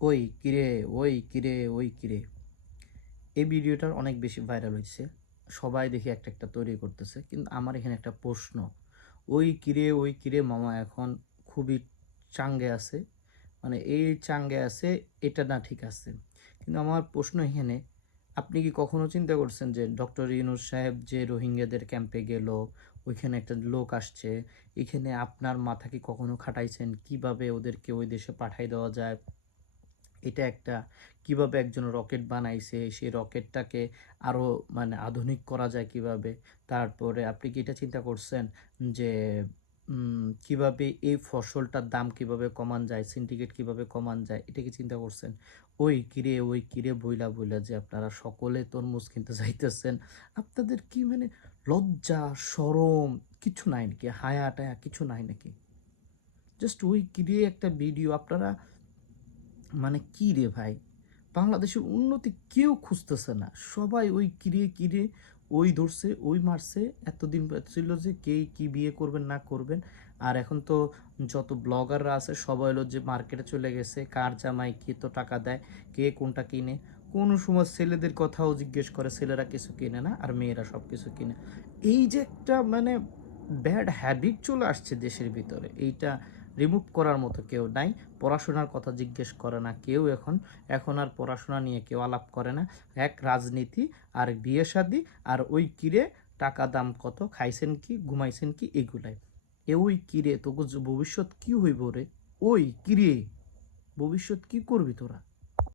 ওই কিরে ওই কিরে ওই কিরে। এই ভিডিওটার অনেক বেশি ভাইরাল হয়েছে সবাই দেখি একটা একটা তৈরি করতেছে, কিন্তু আমার এখানে একটা প্রশ্ন। ওই কিরে ওই কিরে মামা এখন খুবই চাঙ্গে আছে? মানে এই চাঙ্গে আছে, এটা না ঠিক আছে। কিন্তু আমার প্রশ্ন এখানে, আপনি কি কখনো চিন্তা করছেন যে ডক্টর ইউনুস সাহেব যে রোহিঙ্গাদের ক্যাম্পে গেল, ওইখানে একটা লোক আসছে, এখানে আপনার মাথা কি কখনো খাটাইছেন? কীভাবে ওদেরকে ওই দেশে পাঠাই দেওয়া যায়? এটা একটা কীভাবে একজন রকেট বানাইছে সেই রকেটটাকে আরও মানে আধুনিক করা যায় কীভাবে? তারপরে আপনি কি এটা চিন্তা করছেন যে কীভাবে এই ফসলটার দাম কীভাবে কমান যায় সিন্ডিকেট কীভাবে কমান যায়, এটা কি চিন্তা করছেন? ওই কিরে ওই কিরে বইলা বইলা যে আপনারা সকলে তরমুজ কিনতে যাইতেছেন, আপনাদের কি মানে লজ্জা, শরম কিছু নাই নাকি? হায়া টায়া কিছু নাই নাকি? জাস্ট ওই কিরে একটা ভিডিও আপনারা মানে কি রে ভাই? বাংলাদেশের উন্নতি কেউ খুঁজতেছে না। সবাই ওই কিরে কিরে, ওই ধরছে, ওই মারছে। এতদিন ছিল যে কে কি বিয়ে করবেন, না করবেন। আর এখন তো যত ব্লগাররা আছে, সবাই হলো যে মার্কেটে চলে গেছে, কার জামাই কে তো টাকা দেয়, কে কোনটা কিনে। কোনো সময় ছেলেদের কথাও জিজ্ঞেস করে, ছেলেরা কিছু কিনে না, আর মেয়েরা সব কিছু কিনে। এই যে একটা মানে ব্যাড হ্যাবিট চলে আসছে দেশের ভিতরে। এইটা রিমুভ করার মতো কেউ নাই। পড়াশোনার কথা জিজ্ঞেস করে না কেউ এখন। এখন আর পড়াশোনা নিয়ে কেউ আলাপ করে না। এক রাজনীতি আর বিয়ে শাদি, আর ওই কিরে টাকা দাম কত, খাইছেন কি, ঘুমাইছেন কি, এগুলাই। এ ওই কিরে, তোকে ভবিষ্যৎ কি হইব রে? ওই কিরে, ভবিষ্যৎ কি করবি তোরা?